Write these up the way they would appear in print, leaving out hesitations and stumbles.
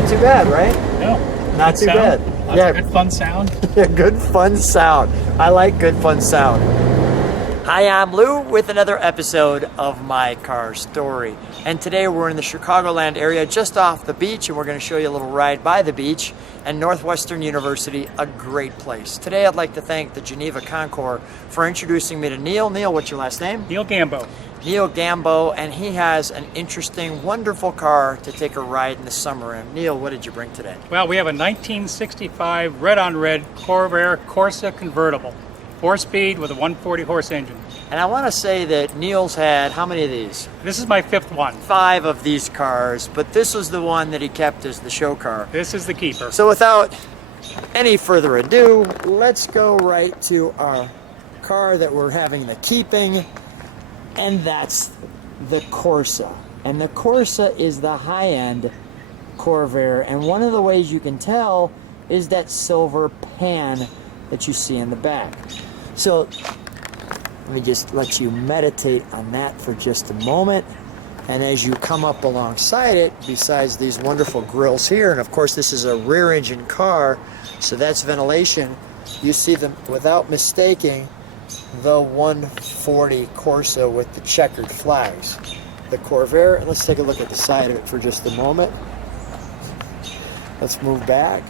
not too bad, right? No. Not too bad. Lots of good fun sound. Good fun sound. I like good fun sound. Hi, I'm Lou with another episode of My Car Story. And today we're in the Chicagoland area just off the beach, and we're going to show you a little ride by the beach and Northwestern University, a great place. Today I'd like to thank the Geneva Concours for introducing me to Neil. Neil, what's your last name? Neil Gambow. Neil Gambow, and he has an interesting, wonderful car to take a ride in the summer in. Neil, what did you bring today? Well, we have a 1965 red-on-red Corvair Corsa Convertible. 4-speed with a 140 horse engine. And I want to say that Neil's had, how many of these? This is my 5th one. 5 of these cars, but this was the one that he kept as the show car. This is the keeper. So without any further ado, let's go right to our car that we're having the keeping, and that's the Corsa. And the Corsa is the high-end Corvair, and one of the ways you can tell is that silver pan that you see in the back. So let me just let you meditate on that for just a moment. And as you come up alongside it, besides these wonderful grills here, and of course this is a rear engine car, so that's ventilation, you see them, without mistaking, the 140 Corsa with the checkered flags. The Corvair, and let's take a look at the side of it for just a moment. Let's move back.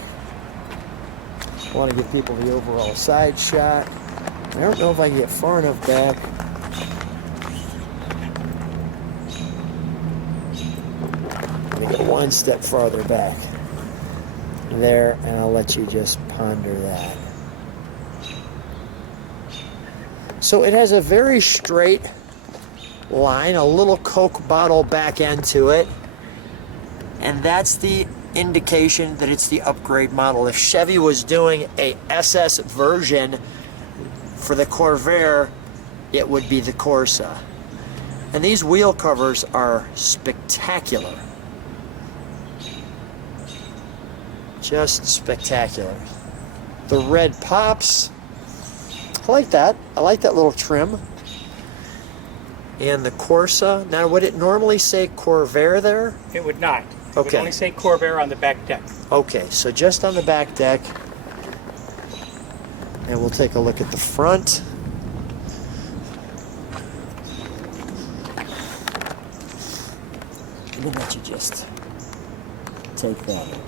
I want to give people the overall side shot. I don't know if I can get far enough back. Let me go one step farther back. There, and I'll let you just ponder that. So it has a very straight line, a little Coke bottle back end to it. And that's the indication that it's the upgrade model. If Chevy was doing a SS version for the Corvair, it would be the Corsa. And these wheel covers are spectacular. Just spectacular. The red pops. I like that. I like that little trim. And the Corsa. Now, would it normally say Corvair there? It would not. It would Okay. only say Corvair on the back deck. Okay, so just on the back deck. And we'll take a look at the front. Let me let you just take that in.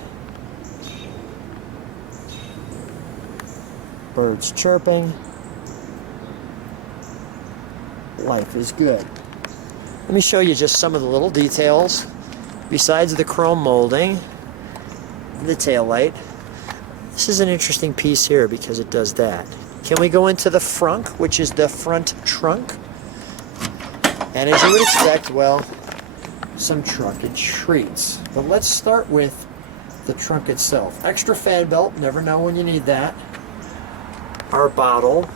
Birds chirping. Life is good. Let me show you just some of the little details. Besides the chrome molding, the taillight. This is an interesting piece here because it does that. Can we go into the frunk, which is the front trunk? And as you would expect, well, some trunkage treats. But let's start with the trunk itself. Extra fan belt, never know when you need that. Our bottle.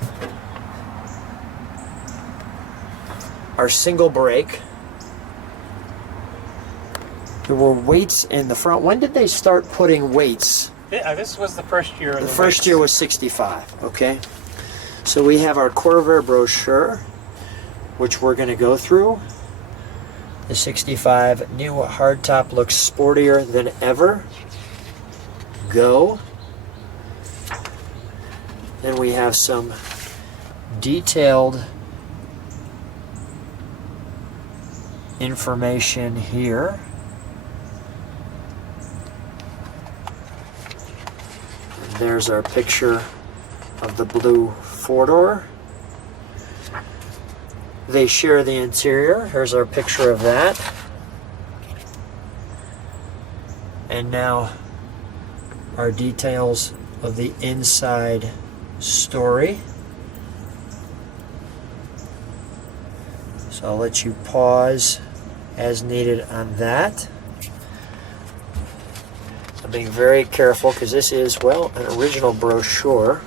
Our single brake. There were weights in the front. When did they start putting weights? This was the first year. The first year was 65, okay? So we have our Corvair brochure, which we're going to go through. The 65 new hardtop looks sportier than ever. Go. Then we have some detailed information here. There's our picture of the blue four-door. They share the interior. Here's our picture of that. And now our details of the inside story. So I'll let you pause as needed on that. I'm being very careful because this is, well, an original brochure.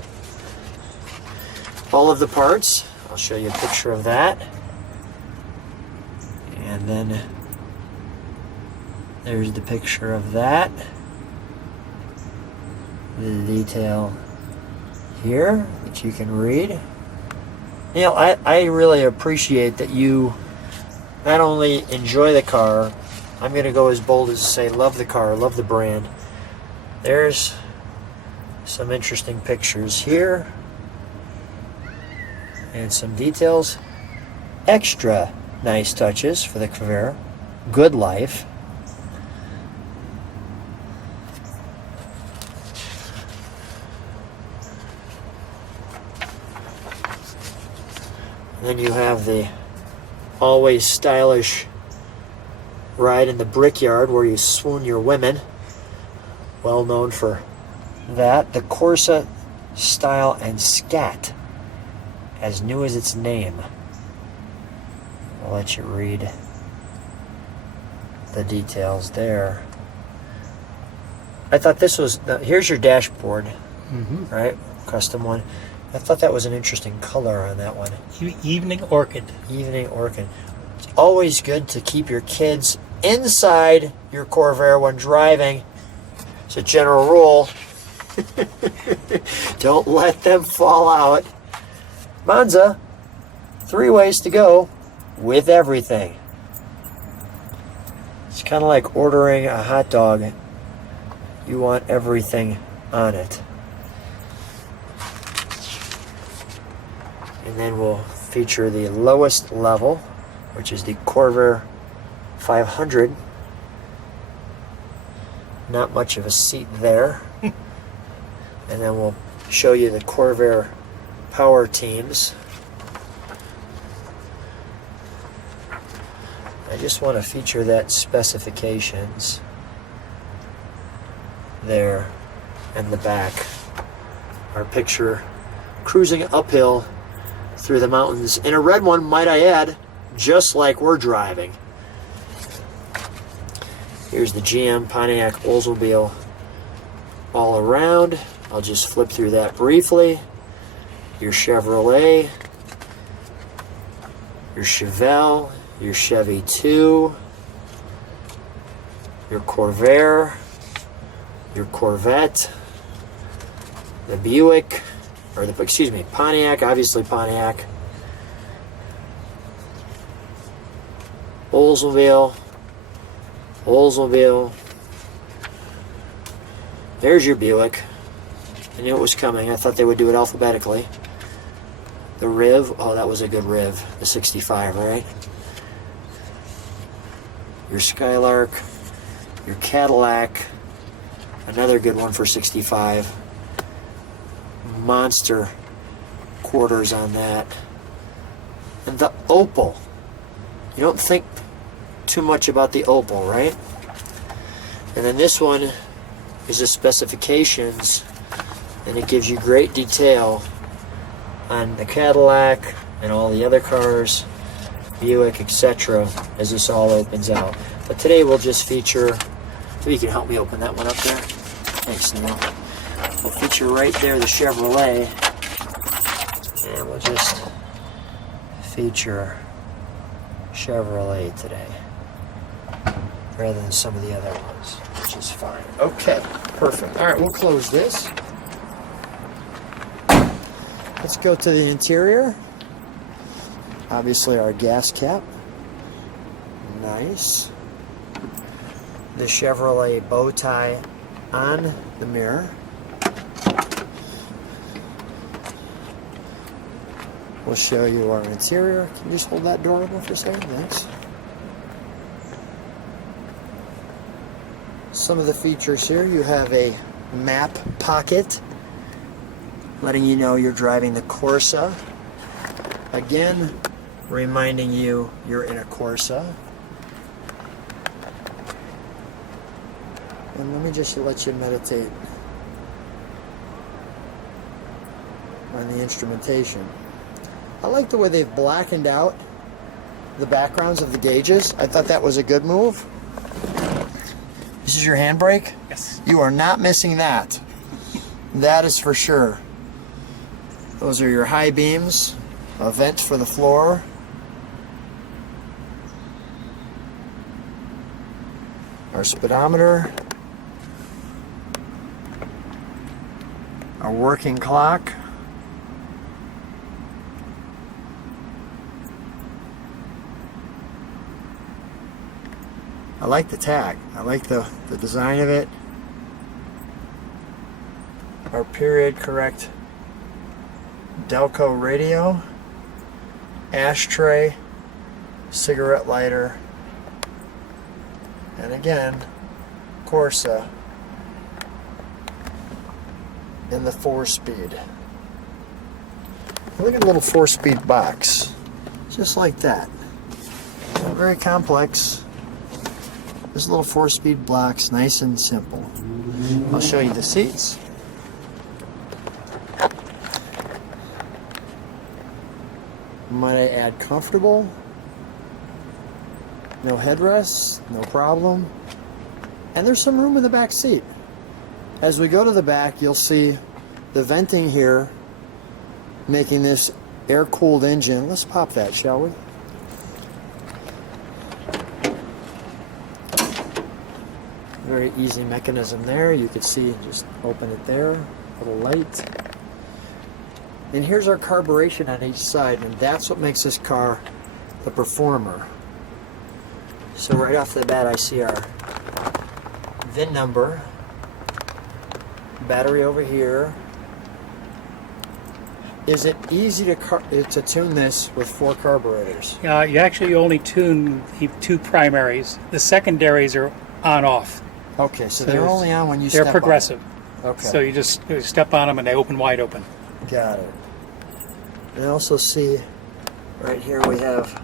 All of the parts, I'll show you a picture of that. And then there's the picture of that. The detail here that you can read. Neil, I really appreciate that you not only enjoy the car, I'm going to go as bold as to say love the car, love the brand. There's some interesting pictures here. And some details. Extra nice touches for the Corvair. Good life. And then you have the always stylish ride in the Brickyard where you swoon your women. Well known for that. The Corsa Style and Scat. As new as its name. I'll let you read the details there. I thought this was, here's your dashboard, right? Custom one. I thought that was an interesting color on that one. Evening orchid. Evening orchid. It's always good to keep your kids inside your Corvair when driving. It's a general rule. Don't let them fall out. Monza, 3 ways to go with everything. It's kind of like ordering a hot dog. You want everything on it. And then we'll feature the lowest level, which is the Corvair 500. Not much of a seat there. And then we'll show you the Corvair power teams. I just want to feature that specifications there in the back. Our picture cruising uphill through the mountains in a red one, might I add, just like we're driving. Here's the GM Pontiac Oldsmobile all around. I'll just flip through that briefly. Your Chevrolet, your Chevelle, your Chevy 2, your Corvair, your Corvette, the Buick, or the, excuse me, Pontiac, obviously Pontiac, Oldsmobile, there's your Buick. I knew it was coming. I thought they would do it alphabetically. The Riv, oh, that was a good Riv, the 65, right? Your Skylark, your Cadillac, another good one for 65. Monster quarters on that. And the Opal. You don't think too much about the Opal, right? And then this one is the specifications, and it gives you great detail on the Cadillac and all the other cars, Buick, etc., as this all opens out. But today we'll just feature, maybe you can help me open that one up there. Thanks, Neil. We'll feature right there the Chevrolet, and we'll just feature Chevrolet today, rather than some of the other ones, which is fine. Okay, perfect. All right, we'll close this. Let's go to the interior. Obviously our gas cap. Nice. The Chevrolet bow tie on the mirror. We'll show you our interior. Can you just hold that door open for a second? Thanks. Some of the features here, you have a map pocket, letting you know you're driving the Corsa. Again, reminding you you're in a Corsa. And let me just let you meditate on the instrumentation. I like the way they've blackened out the backgrounds of the gauges. I thought that was a good move. This is your handbrake? Yes. You are not missing that. That is for sure. Those are your high beams, a vent for the floor. Our speedometer. Our working clock. I like the tag. I like the design of it. Our period correct Delco radio, ashtray, cigarette lighter, and again, Corsa in the 4-speed. Look at the little 4-speed box, just like that. Not very complex. This little 4-speed box, nice and simple. I'll show you the seats. Might I add comfortable? No headrests, no problem. And there's some room in the back seat. As we go to the back, you'll see the venting here, making this air-cooled engine. Let's pop that, shall we? Very easy mechanism there. You can see, just open it there, little light. And here's our carburation on each side, and that's what makes this car the performer. So right off the bat, I see our VIN number, battery over here. Is it easy to tune this with 4 carburetors? You actually only tune the 2 primaries. The secondaries are on-off. Okay, so they're only on when you step on. They're progressive. Okay. So you just step on them and they open wide open. Got it. And I also see right here we have,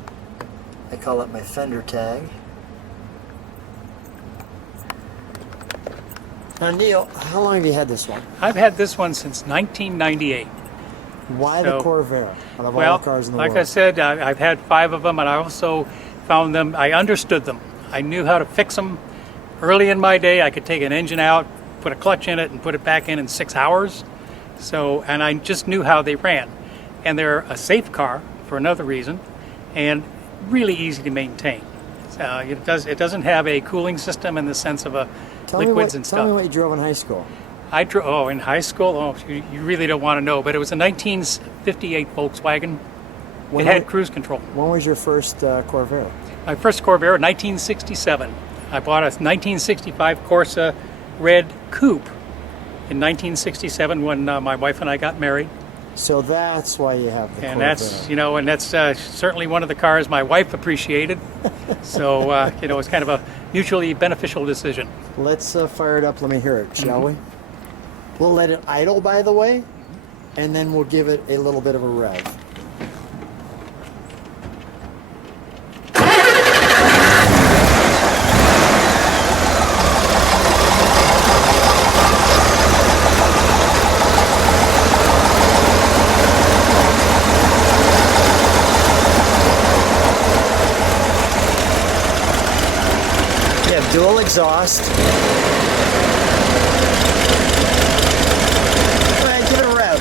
I call it my fender tag. Now Neil, how long have you had this one? I've had this one since 1998. Why the Corvair out of all Well, the cars in the like world? I said, I've had 5 of them, and I also found them, I understood them. I knew how to fix them. Early in my day, I could take an engine out, put a clutch in it, and put it back in 6 hours. So, and I just knew how they ran. And they're a safe car for another reason, and really easy to maintain. It doesn't have a cooling system in the sense of liquids and stuff. Tell me what you drove in high school. I drove in high school. You really don't want to know, but it was a 1958 Volkswagen. It had cruise control. When was your first Corvair? My first Corvair, 1967. I bought a 1965 Corsa Red Coupe in 1967 when my wife and I got married. So that's why you have the Corvair. And that's certainly one of the cars my wife appreciated. So it's kind of a mutually beneficial decision. Let's fire it up. Let me hear it, shall we? We'll let it idle, by the way, and then we'll give it a little bit of a rev. Dual exhaust. Go ahead, give it a rev.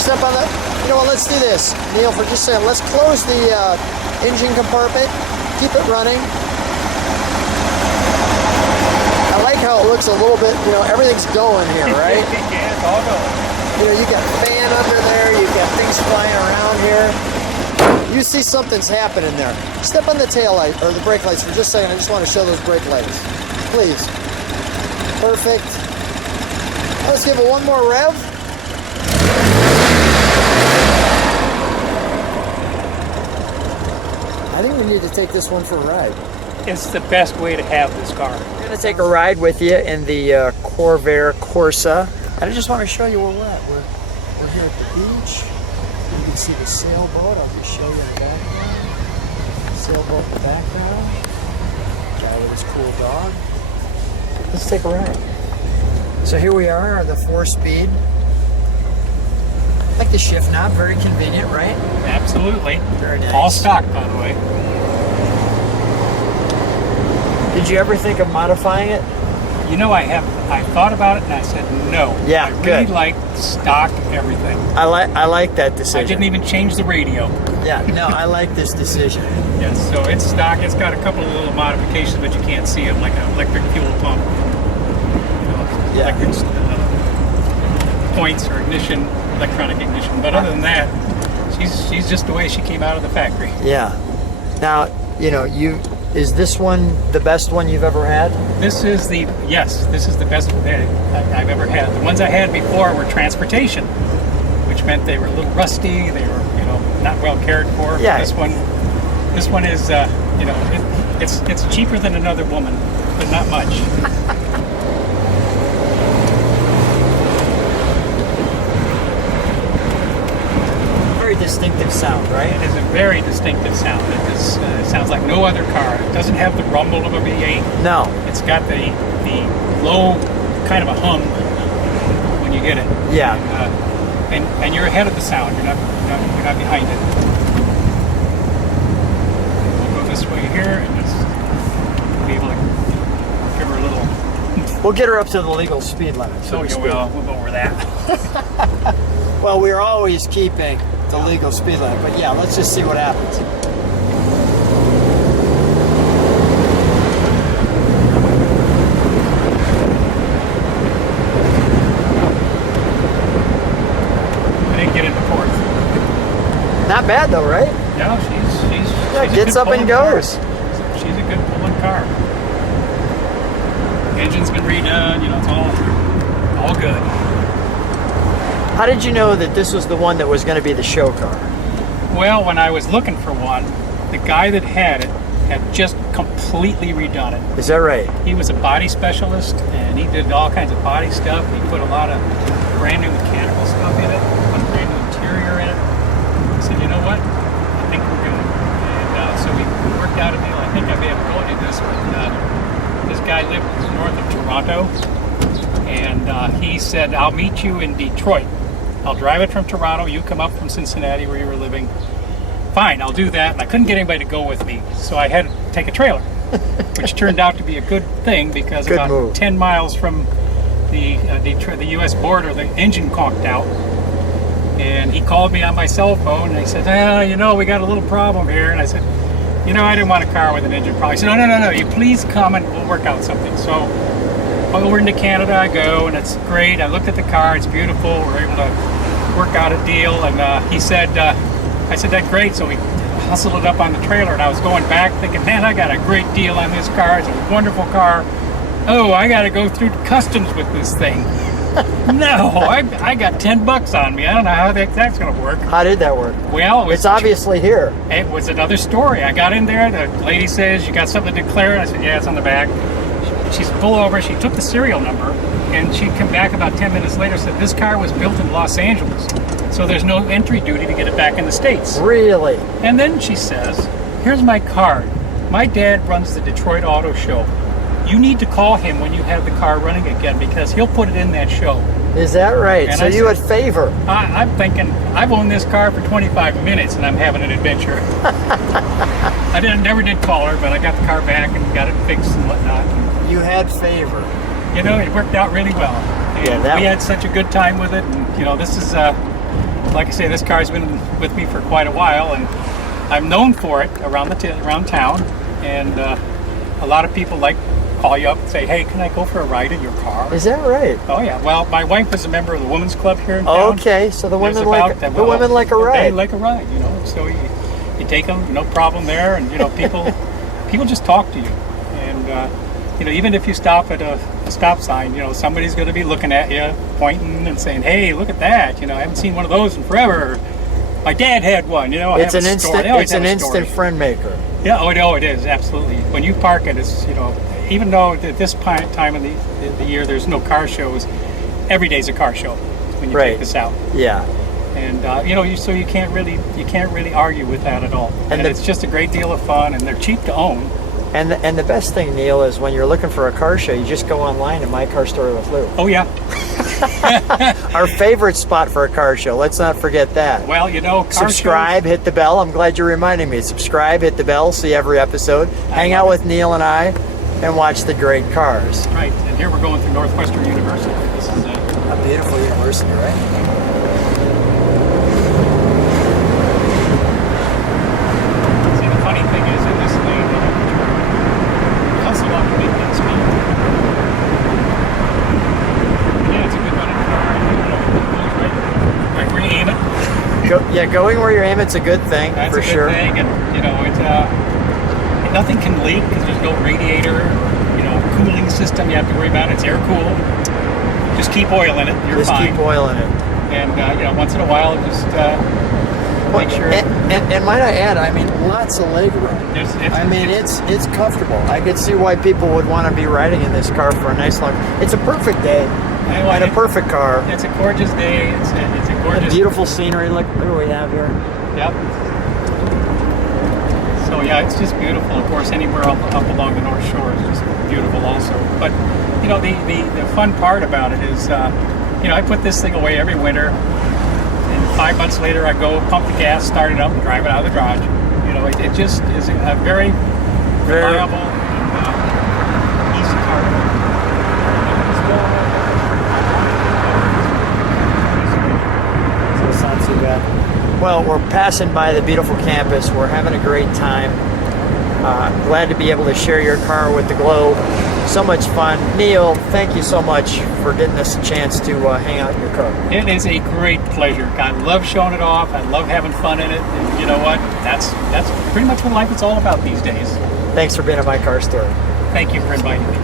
Step on the. You know what? Let's do this, Neil. For just a second, let's close the engine compartment. Keep it running. I like how it looks a little bit. Everything's going here, right? Yeah, it's all going. You got fan under there, you've got things flying around here. You see something's happening there. Step on the tail light, or the brake lights for just a second. I just want to show those brake lights. Please. Perfect. Let's give it one more rev. I think we need to take this one for a ride. It's the best way to have this car. We're going to take a ride with you in the Corvair Corsa. And I just want to show you where we're at. We're here at the beach. You can see the sailboat. I'll just show you in the background. Sailboat in the background. Guy with his cool dog. Let's take a ride. So here we are on the 4-speed. I like the shift knob. Very convenient, right? Absolutely. Very nice. All stock, by the way. Did you ever think of modifying it? I thought about it and I said no. Yeah, I really good. like stock everything. I like that decision. I didn't even change the radio. Yeah, no, I like this decision. Yes, so it's stock. It's got a couple of little modifications, but you can't see them, like an electric fuel pump. Yeah. Electric points or ignition, electronic ignition. But other than that, she's just the way she came out of the factory. Yeah. Now, is this one the best one you've ever had? This is the best I've ever had. The ones I had before were transportation, which meant they were a little rusty. They were, not well cared for. Yeah. This one is, it's cheaper than another woman, but not much. Very distinctive sound, right? It is a very distinctive sound. It sounds like no other car. It doesn't have the rumble of a V8. No. It's got the low kind of a hum when you get it. Yeah. And you're ahead of the sound. You're not behind it. We'll go this way here and just be able to give her a little. We'll get her up to the legal speed limit. We'll go over that. Well, we're always keeping the legal speed limit, but yeah, let's just see what happens. I didn't get into fourth. Not bad though, right? No, she's Gets up and goes. She's a good pulling car. Engine's been redone, it's all good. How did you know that this was the one that was going to be the show car? Well, when I was looking for one, the guy that had it had just completely redone it. Is that right? He was a body specialist, and he did all kinds of body stuff. He put a lot of brand new mechanical stuff in it, put a brand new interior in it. I said, you know what? I think we're good. And so we worked out a deal. I think I may have told you this, but this guy lived north of Toronto, and he said, I'll meet you in Detroit. I'll drive it from Toronto. You come up from Cincinnati where you were living. Fine, I'll do that. And I couldn't get anybody to go with me, so I had to take a trailer, which turned out to be a good thing because Good about move. 10 miles from the U.S. border, the engine conked out. And he called me on my cell phone and he said, we got a little problem here. And I said, I didn't want a car with an engine problem. He said, no, you please come and we'll work out something. So over into Canada I go, and it's great. I looked at the car, it's beautiful. We're able to work out a deal, and he said, I said, that's great. So we hustled it up on the trailer, and I was going back thinking, man, I got a great deal on this car. It's a wonderful car. Oh, I got to go through customs with this thing. No, I got $10 on me. I don't know how that's going to work. How did that work? Well, It's obviously here. it was another story. I got in there. The lady says, you got something to declare? I said, yeah, it's on the back. She's pulled over. She took the serial number, and she'd come back about 10 minutes later and said, this car was built in Los Angeles, so there's no entry duty to get it back in the States. Really? And then she says, here's my card. My dad runs the Detroit Auto Show. You need to call him when you have the car running again because he'll put it in that show. Is that right? And So I you said- had favor. I'm thinking, I've owned this car for 25 minutes and I'm having an adventure. I never did call her, but I got the car back and got it fixed and whatnot. You had favor. It worked out really well. And Yeah, we had such a good time with it. And, this is, like I say, this car's been with me for quite a while, and I'm known for it around town. And a lot of people call you up and say, hey, can I go for a ride in your car? Is that right? Oh yeah. Well, my wife is a member of the women's club here in town. Okay, so the There's women about- like well, a They ride. like a ride, So you take them, no problem there, and people just talk to you, and even if you stop at a stop sign, somebody's going to be looking at you, pointing and saying, "Hey, look at that! I haven't seen one of those in forever. My dad had one." It's an instant friend maker. Yeah, it is absolutely. When you park it, it's even though at this time of the year there's no car shows, every day's a car show when you Right. take this out. Yeah. And so you can't really argue with that at all. And the- it's just a great deal of fun, and they're cheap to own. And the best thing, Neil, is when you're looking for a car show, you just go online to My Car Story with Lou. Oh yeah. Our favorite spot for a car show. Let's not forget that. Well, car Subscribe, hit the bell. I'm glad you're reminding me. Subscribe, hit the bell, see every episode. Hang out with Neil and I, and watch the great cars. shows. Right. And here we're going through Northwestern University. This is A beautiful university, right? see, the funny thing is in this lane, you also want to make that speed. Yeah, it's a good running car. Going where you're aiming, it's a good thing. That's for a good sure. thing, and nothing can leak because there's no radiator, cooling system you have to worry about. It's air cooled. Just keep oil in it. You're fine. Keep oil in it. And once in a while, just make sure. And might I add, I mean, lots of leg room. It's comfortable. I could see why people would want to be riding in this car for a nice long. It's a perfect day and a perfect car. It's a gorgeous day. It's a gorgeous, beautiful scenery. Look what we have here. Yep. So yeah, it's just beautiful. Of course, anywhere up along the North Shore is just beautiful also. But the fun part about it is, I put this thing away every winter, and 5 months later I go pump the gas, start it up, and drive it out of the garage. It just is a very reliable and easy car. So it's not too bad. Well, we're passing by the beautiful campus. We're having a great time. Glad to be able to share your car with the globe. So much fun. Neil, thank you so much for getting us a chance to hang out in your car. It is a great pleasure. I love showing it off. I love having fun in it. And you know what? That's pretty much what life is all about these days. Thanks for being at my car story. Thank you for inviting me.